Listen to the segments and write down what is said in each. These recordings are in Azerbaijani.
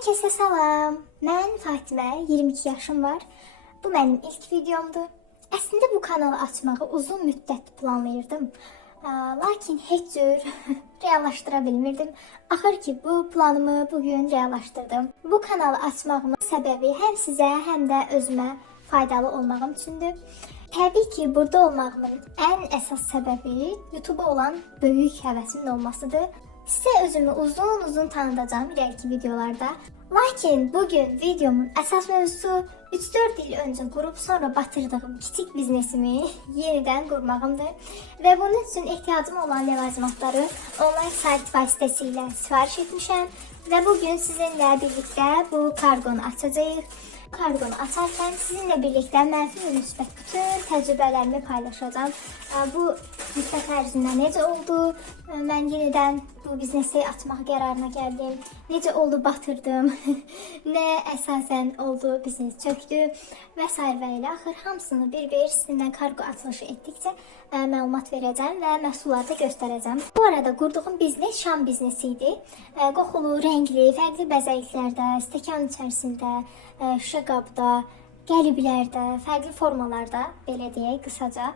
Herkese salam. Mən Fatimə, 22 yaşım var. Bu mənim ilk videomdur. Əslində bu kanalı açmağı uzun müddət planlayırdım. Lakin heç cür reallaşdıra bilmirdim. Axır ki bu planımı bugün reallaşdırdım. Bu kanalı açmağımın səbəbi həm sizə, həm də özümə faydalı olmağım üçündür. Təbii ki, burada olmağımın ən əsas səbəbi YouTube-a olan böyük həvəsimin olmasıdır. Sizə özümü uzun tanıdacağım ileriki videolarda. Lakin bugün videomun əsas mövzusu 3-4 il öncə qurub sonra batırdığım kiçik biznesimi yenidən qurmağımdır. Və bunun üçün ehtiyacım olan ləvazimatları online sayt vasitəsilə sifariş etmişəm. Və bugün sizinlə birlikdə bu kargonu açacağıq. Kargonu açarkən sizinlə birlikdə mənfi və müsbət bütün təcrübələrimi paylaşacağım. Bu müddət ərzində necə oldu? Mən yenidən bu biznesi açmaq qərarına gəldim. Necə oldu batırdım? Nə əsasən oldu biznes çöktü? Və s. və ilə axır hamısını bir-bir sizinlə kargo açılışı etdikcə məlumat verəcəm və məhsulları da göstərəcəm. Bu arada qurduğum biznes şam biznesi idi. Qoxulu, rəngli, fərqli bəzəklərdə, stəkan içərisində, şüşə qabda, qəliblərdə, fərqli formalarda, belə deyək, qısaca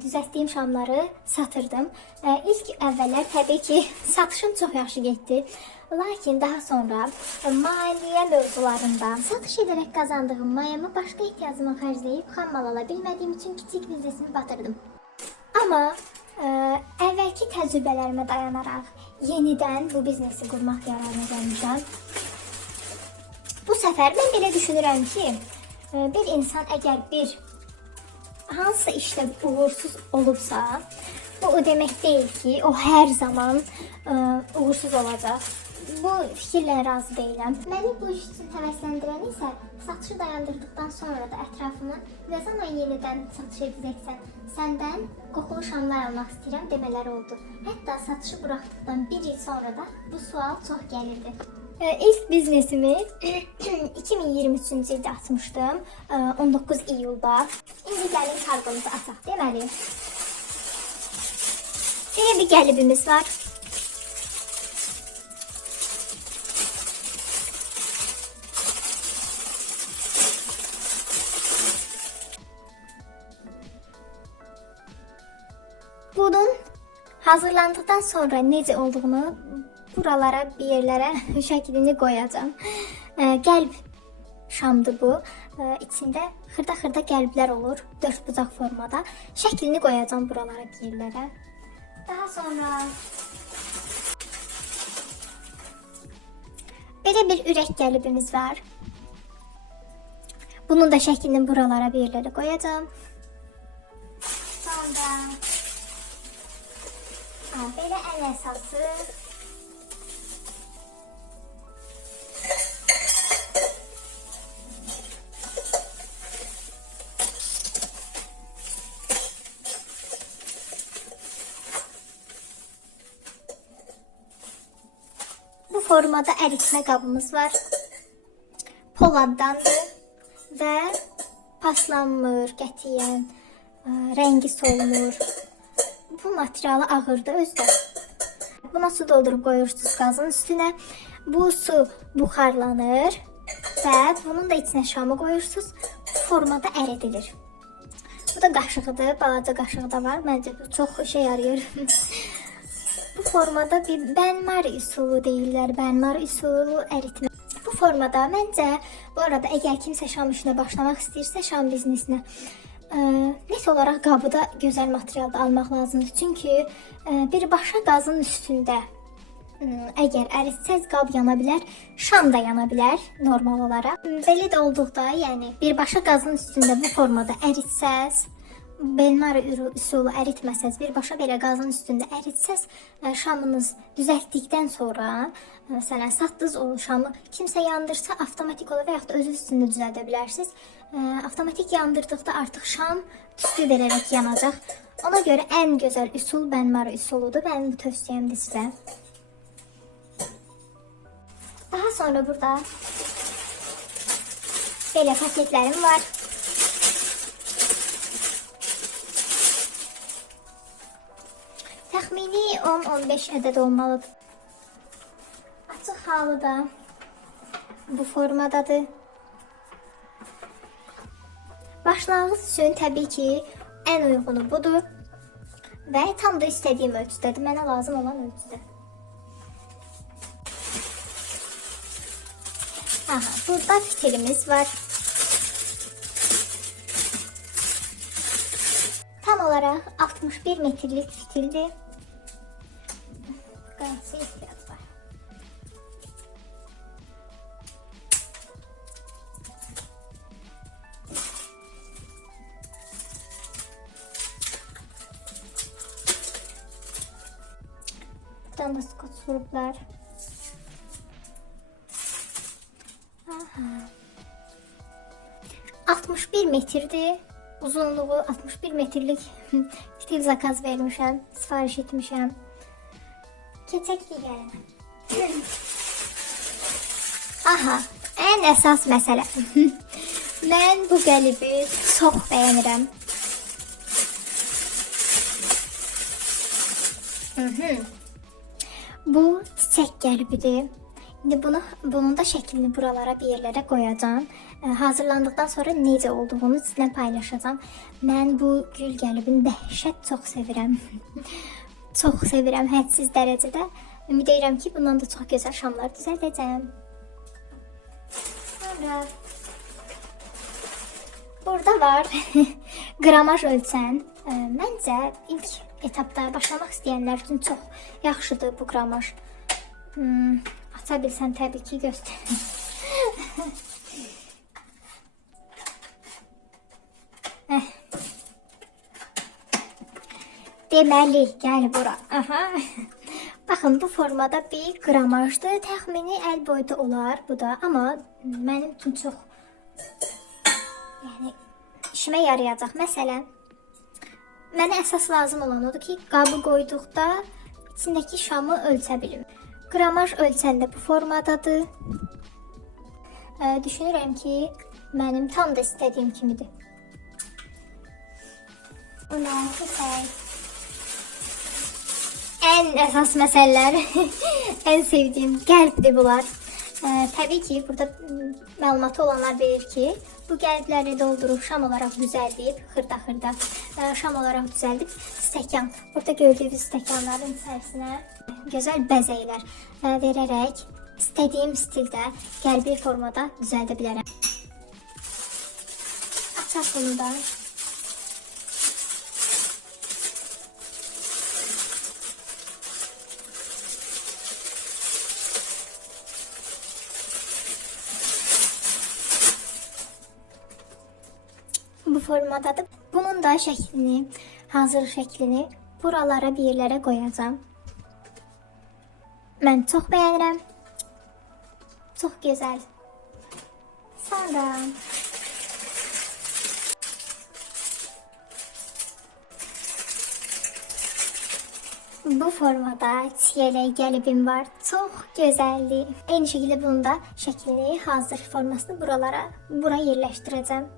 düzəltdiyim şamları satırdım. İlk əvvəllər təbii ki, satışım çox yaxşı getdi. Lakin daha sonra maliyyə mövzularında satış edərək qazandığım mayamı başqa ehtiyacıma xərcləyib xam mal ala bilmədiyim üçün kiçik biznesimi batırdım. Amma əvvəlki təcrübələrimə dayanaraq yenidən bu biznesi qurmaq qərarına gəlmişəm. Bu səfər mən belə düşünürəm ki, bir insan əgər bir hansı işdə uğursuz olubsa, bu o demək deyil ki, o hər zaman uğursuz olacaq. Bu fikirlə razı deyiləm. Məni bu iş üçün həvəsləndirən isə satışı dayandırdıqdan sonra da ətrafıma nə zaman yenidən satış edəcəksən, səndən qoxulu şamlar almaq istəyirəm demələri oldu. Hətta satışı buraxdıqdan bir il sonra da bu sual çox gəlirdi. İlk biznesimi 2023-cü ildə açmışdım, 19 iyulda. İndi gəlin kargomuzu açaq, deməli. Belə bir qəlibimiz var. Bunun hazırlandıktan sonra necə olduğunu buralara, bir yerlərə şəklini qoyacağım. Qəlb şamdır bu. İçində xırda qəlblər olur, 4 bucaq formada. Şəklini qoyacağım buralara, bir yerlərə. Daha sonra belə bir ürək qəlbimiz var. Bunun da şəklini buralara, bir yerlərə qoyacağım. Sonra belə ən əsası bu formada əritmə qabımız var. Poladdandır və paslanmır qətiyyən, rəngi solmur. Bu materialı ağırdır özdə. Buna su doldurup qoyursunuz qazın üstünə. Bu su buxarlanır və bunun da içinə şamı qoyursunuz. Bu formada əridilir. Bu da qaşığıdır, balaca qaşığı da var. Məncə bu çox işə yarayır. Bu formada bir benmari üsulu deyirlər, benmari üsulu əritmə. Bu formada məncə, bu arada əgər kimsə şam işinə başlamaq istəyirsə, şam biznesinə, net olaraq qabı da gözəl materialda almaq lazımdır. Çünki birbaşa qazın üstündə əgər əritsəz qab yana bilər, şam da yana bilər normal olaraq. Belə də olduqda, yəni birbaşa qazın üstündə bu formada əritsəz, benmari üsulu əritməsəz, birbaşa belə qazın üstündə əritsəz, şamınız düzəltdikdən sonra, məsələn, satdınız o şamı, kimsə yandırsa avtomatik olaraq və yaxud da özünüz üstündə düzəldə bilərsiniz. Avtomatik yandırdıqda artıq şam tüstü verərək yanacaq. Ona görə ən gözəl üsul benmari üsuludur. Mənim bu tövsiyəmdir sizə. Daha sonra burada belə paketlərim var. Təxmini 10-15 ədəd olmalıdır. Açıq halıda bu formadadır. Başlanğıc üçün təbii ki, ən uygunu budur və tam da istədiyim ölçüdədir. Mənə lazım olan ölçüdə. Aha, burada fitilimiz var. Tam olaraq 61 metrlik fitildir. Qançı ehtiyac var. Buradan da skot vurublar. 61 metrdir. Uzunluğu 61 metrlik fitil zakaz vermişəm, sifariş etmişəm. Keçək digərinə. Aha, ən əsas məsələ. Mən bu qəlibi çox bəyənirəm. Bu çiçək qəlibidir. İndi bunun da şəklini buralara bir yerlərə qoyacağam. Hazırlandıqdan sonra necə olduğunu sizinlə paylaşacağam. Mən bu gül qəlibini dəhşət çox sevirəm. Çox sevirəm hədsiz dərəcədə. Ümid edirəm ki, bundan da çox gözəl şamlar düzəldəcəm. Sonra burada var qramaj ölçən. Məncə ilk etapda başlamaq istəyənlər üçün çox yaxşıdır bu qramaj. Aça bilsən təbii ki, göstər. Deməli, gəl bura. Aha. Baxın, bu formada bir qramajdır. Təxmini əl boyda olar bu da. Amma mənim üçün çox işimə yarayacaq. Məsələn, mənə əsas lazım olan odur ki, qabı qoyduqda içindəki şamı ölçə bilim. Qramaj ölçəndə bu formadadır. Düşünürəm ki, mənim tam da istədiyim kimidir. Ulan, güzel. Ən əsas məsələlər, ən sevdiyim qəlbdir bunlar. Təbii ki, burada məlumatı olanlar bilir ki, bu qəlbləri doldurub şam olaraq düzəldib, xırda-xırda şam olaraq düzəldib stəkan. Burada gördüyünüz stəkanların içərisinə gözəl bəzəklər verərək istədiyim stildə, qəlbi formada düzəldə bilərəm. Açaq bunu da. Bu formadadır. Bunun da şəklini, hazır şəklini buralara bir yerlərə qoyacağım. Mən çox bəyənirəm. Çox gözəl. Sonra bu formada çiyələk qəlibim var. Çox gözəldir. Eyni şəkildə bunun da şəklini, hazır formasını bura yerləşdirəcəm.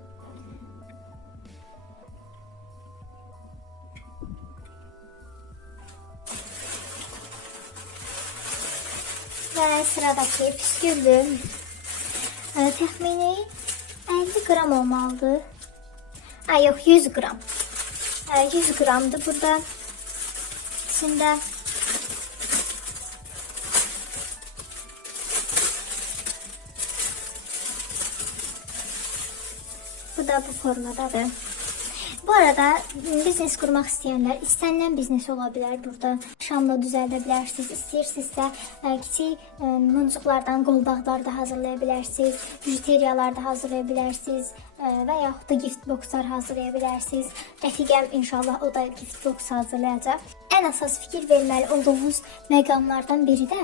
Və sıradakı püsküldür. Təxmini 50 qram olmalıdır. Yox, 100 qram. 100 qramdır burada. İçində bu da bu formadadır. Bu arada biznes qurmaq istəyənlər istənilən biznes ola bilər burada. Şamla düzəldə bilərsiniz. İstəyirsinizsə kiçik muncuqlardan qolbağlar da hazırlaya bilərsiniz. Bijuteriyalar da hazırlaya bilərsiniz. Və yaxud da gift boxlar hazırlaya bilərsiniz. Rəfiqəm inşallah o da gift box hazırlayacaq. Ən əsas fikir verməli olduğunuz məqamlardan biri də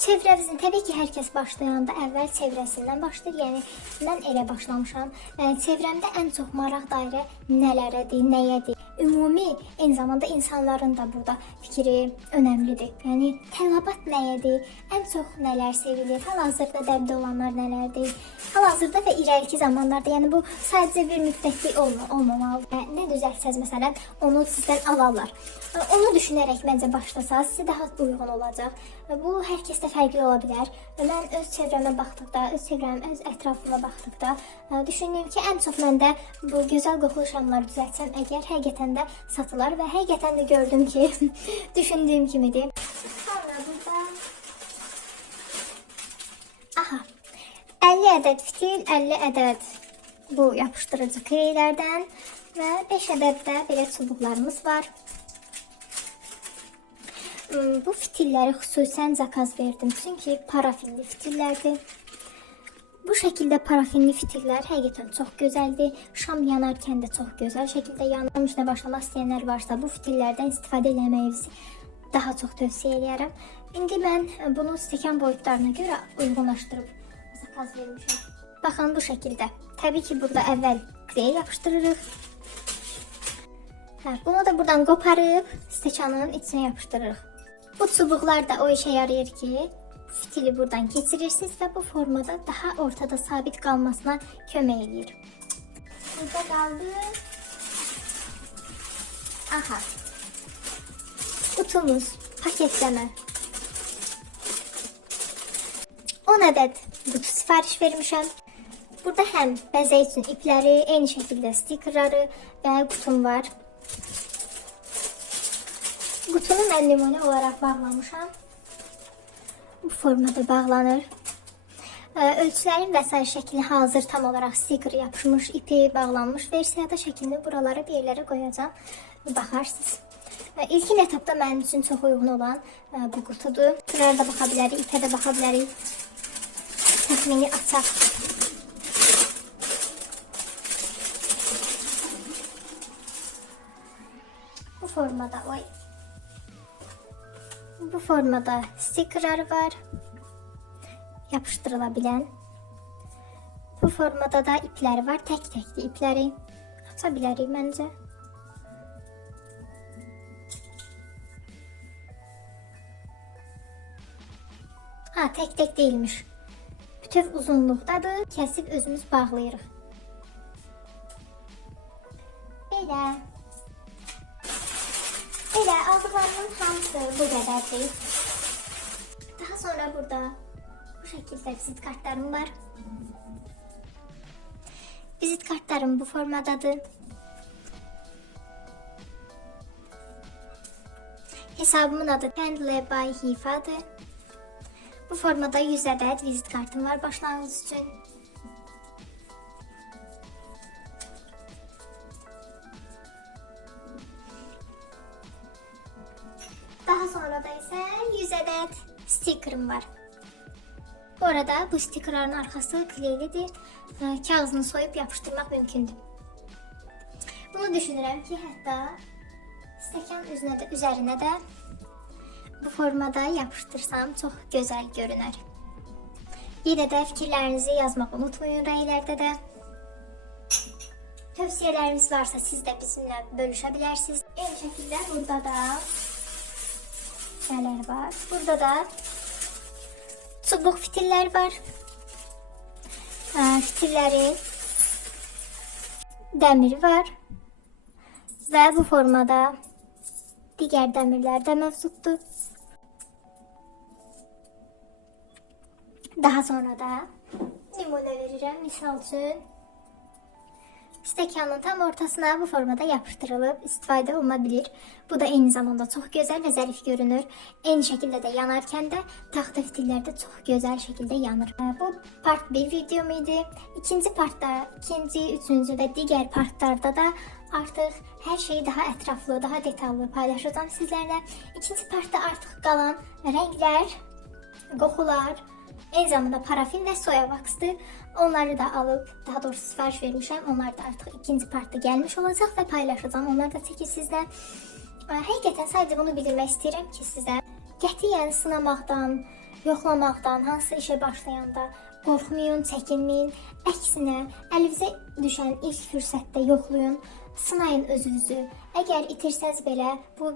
çevrəvizin, təbii ki, hər kəs başlayanda əvvəl çevrəsindən başlayır. Yəni, mən elə başlamışam. Çevrəmdə ən çox maraq dairə nələrədir, nəyədir? ümumi, eyni zamanda insanların da burada fikri önəmlidir. Yəni tələbat nədir? Ən çox nələr sevilir? Hal-hazırda dəbdə olanlar nələrdir? Hal-hazırda və irəliki zamanlarda, yəni bu sadəcə bir müddətlik olmamalı. Nə düzəltsəz məsələn, onu sizdən alarlar. Onu düşünərək məncə başlasaz, sizə daha uyğun olacaq. Bu hər kəsdə fərqli ola bilər. Mən öz çevrəmə baxdıqda, öz ətrafıma baxdıqda düşündüm ki, ən çox məndə bu gözəl qoxulu şamları düzəltsəm əgər həqiqətən də satılar və həqiqətən də gördüm ki, düşündüyüm kimidir. Sonra burada aha, 50 ədəd fitil, 50 ədəd bu yapışdırıcı kleylərdən və 5 ədəd də belə çubuqlarımız var. Bu fitilləri xüsusən zakaz verdim, çünki parafinli fitillərdir. Bu şəkildə parafinli fitillər həqiqətən çox gözəldir. Şam yanarkən də çox gözəl şəkildə yanır. İşinə başlamaq istəyənlər varsa, bu fitillərdən istifadə etməyinizi daha çox tövsiyə edirəm. İndi mən bunu stəkan boyutlarına görə uyğunlaşdırıb zakaz vermişəm. Baxın bu şəkildə. Təbii ki, burada əvvəl kley yapışdırırıq. Bunu da buradan qoparıb stəkanın içinə yapışdırırıq. Bu çubuqlar da o işə yarayır ki, fitili buradan keçirirsiniz və bu formada daha ortada sabit qalmasına kömək edir. Burada qaldı. Aha. Kutumuz, paketləmə. 10 ədəd qutu sifariş vermişəm. Burada həm bəzək üçün ipləri, eyni şəkildə stikerləri və qutum var. Qutunu mən nümunə olaraq bağlamışam. Bu formada bağlanır. Ölçülərin və sair şəkli hazır, tam olaraq stiker yapışmış, ipi bağlanmış versiyada şəklini buralara bir yerlərə qoyacağam. Baxarsınız. İlkin etapda mənim üçün çox uyğun olan bu qutudur. Şuraya da baxa bilərik, ipə də baxa bilərik. Təxmini açaq. Bu formada, bu formada stikerler var, yapıştırıla bilən. Bu formada da ipləri var, tək-təkli ipləri aça bilərik məncə. Tək-tək deyilmiş. Bütöv uzunluqdadır, kəsib özümüz bağlayırıq. Belə aldıqlarımın hamısı bu qədərdir. Daha sonra burada bu şəkildə vizit kartlarım var. Vizit kartlarım bu formadadır. Hesabımın adı Pendle by Hifa'dır. Bu formada 100 ədəd vizit kartım var başlanğıc üçün. Daha sonra da isə 100 ədəd stikerim var. Bu arada bu stikerlerin arxası kleylidir. Kağızını soyub yapışdırmaq mümkündür. Bunu düşünürəm ki, hətta stəkan üzərinə də bu formada yapıştırsam çox gözəl görünər. Yenə də fikirlərinizi yazmaq unutmayın rəylərdə də. Tövsiyələriniz varsa siz də bizimlə bölüşə bilərsiniz. Eyni şəkildə burada da nələr var? Burada da çubuq fitillər var. Fitillərin dəmiri var. Və bu formada digər dəmirlər də mövcuddur. Daha sonra da nümunə verirəm. Misal üçün stəkanın tam ortasına bu formada yapışdırılıb istifadə oluna bilir. Bu da eyni zamanda çox gözəl və zərif görünür. Eyni şəkildə də yanarkən də taxta fitillər də çox gözəl şəkildə yanır. Bu part 1 videom idi. İkinci partda, ikinci, üçüncü və digər partlarda da artıq hər şeyi daha ətraflı, daha detallı paylaşacağam sizlərlə. İkinci partda artıq qalan rənglər, qoxular, eyni zamanda parafin və soya vaksdır. Onları da alıb, daha doğrusu sifariş vermişəm. Onlar da artıq ikinci partda gəlmiş olacaq və paylaşacağım. Onları da çəkir sizlə. Həqiqətən sadəcə bunu bildirmək istəyirəm ki, sizə qətiyyən sınamaqdan, yoxlamaqdan, hansı işə başlayanda qorxmayın, çəkinməyin. Əksinə, əlinizə düşən ilk fürsətdə yoxlayın. Sınayın özünüzü. Əgər itirsəz belə bu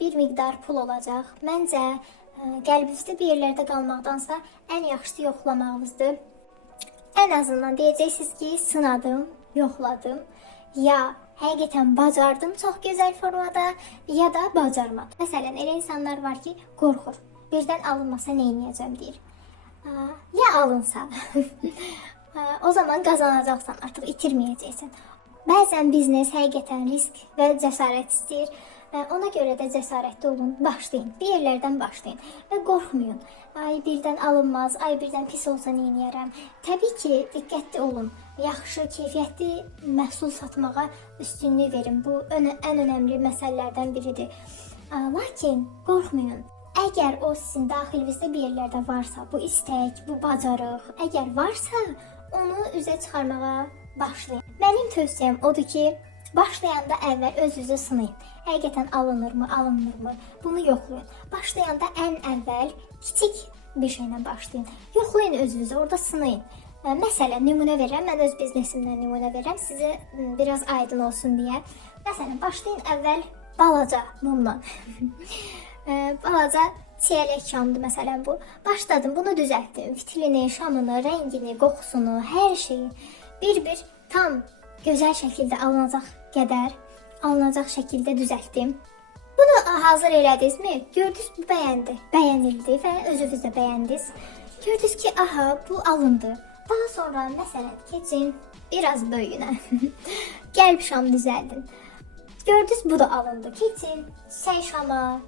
bir miqdar pul olacaq. Məncə qəlbinizdə bir yerlərdə qalmaqdansa ən yaxşısı yoxlamağınızdır. Ən azından deyəcəksiniz ki, sınadım, yoxladım. Ya həqiqətən bacardım çox gözəl formada, ya da bacarmadım. Məsələn, elə insanlar var ki, qorxur. Birdən alınmasa nə edəcəm deyir. Ya alınsa, o zaman qazanacaqsan, artıq itirməyəcəksən. Bəzən biznes həqiqətən risk və cəsarət istəyir. Ona görə də cəsarətli olun, başlayın. Bir yerlərdən başlayın və qorxmayın. Ay birdən alınmaz, ay birdən pis olsa nə edərəm? Təbii ki, diqqətli olun. Yaxşı, keyfiyyətli məhsul satmağa üstünlük verin. Bu ən önəmli məsələlərdən biridir. Lakin qorxmayın. Əgər o sizin daxilinizdə bir yerlərdə varsa, bu istək, bu bacarıq, əgər varsa, onu üzə çıxarmağa başlayın. Mənim tövsiyəm odur ki, başlayanda əvvəl özünüzü sınayın. Həqiqətən alınırmı, alınmırmı? Bunu yoxlayın. Başlayanda ən əvvəl kiçik bir şeylə başlayın. Yoxlayın özünüzü, orada sınayın. Məsələn, nümunə verirəm, mən öz biznesimdən nümunə verirəm, sizə biraz aydın olsun deyə. Məsələn, başlayın əvvəl balaca mumla. Balaca çiyələk şamdır məsələn bu. Başladım, bunu düzəltdim. Fitilini, şamını, rəngini, qoxusunu, hər şeyi bir-bir tam gözəl şəkildə alınacaq qədər, alınacaq şəkildə düzəltdim. Bunu hazır elədinizmi? Gördünüz bu bəyənildi və özünüz də bəyəndiniz. Gördünüz ki, aha bu alındı. Daha sonra məsələn keçin biraz böyüyünə. Qəlb şam düzəldin. Gördünüz bu da alındı. Keçin çiçək şama.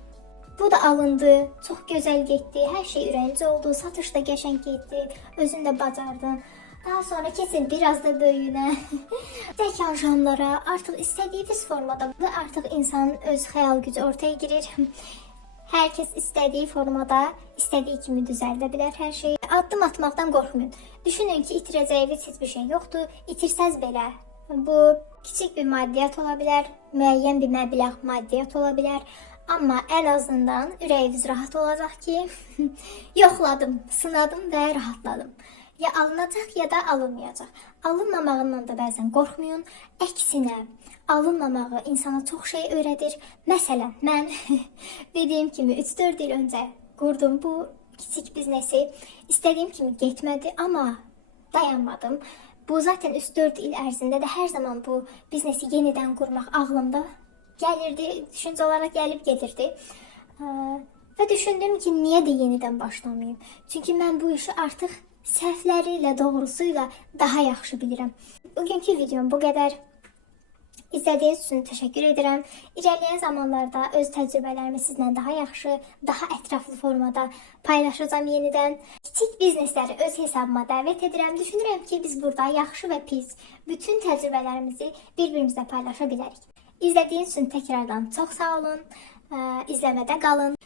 Bu da alındı. Çox gözəl getdi. Hər şey ürəyincə oldu. Satış da qəşəng getdi. Özün də bacardın. Daha sonra keçin biraz da böyüyünə. Zəkan şamlara, artıq istədiyiniz formada və artıq insanın öz xəyal gücü ortaya girir. Hər kəs istədiyi formada, istədiyi kimi düzəldə bilər hər şeyi. Addım atmaqdan qorxmayın. Düşünün ki, itirəcəyiniz heç bir şey yoxdur. İtirsəz belə, bu kiçik bir maddiyyat ola bilər, müəyyən bir məbləğ maddiyyat ola bilər. Amma ən azından ürəyiniz rahat olacaq ki, yoxladım, sınadım və rahatladım. Ya alınacaq, ya da alınmayacaq. Alınmamağından da bəzən qorxmayın. Əksinə, alınmamağı insana çox şey öyrədir. Məsələn, mən dediyim kimi 3-4 il öncə qurdum bu kiçik biznesi. İstədiyim kimi getmədi, amma dayanmadım. Bu zaten 3-4 il ərzində də hər zaman bu biznesi yenidən qurmaq ağlımda gəlirdi, düşüncə olaraq gəlib gedirdi. Və düşündüm ki, niyə də yenidən başlamayım? Çünki mən bu işi artıq səhvləri ilə, doğrusuyla daha yaxşı bilirəm. Bugünkü videom bu qədər. İzlədiyiniz üçün təşəkkür edirəm. İrəliyən zamanlarda öz təcrübələrimi sizlə daha yaxşı, daha ətraflı formada paylaşacağam yenidən. Kiçik biznesləri öz hesabıma dəvət edirəm. Düşünürəm ki, biz burada yaxşı və pis bütün təcrübələrimizi bir-birimizlə paylaşa bilərik. İzlədiyiniz üçün təkrardan çox sağ olun. İzləmədə qalın.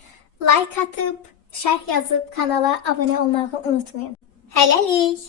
Like atıb, şərh yazıb kanala abunə olmağı unutmayın. Hələlik!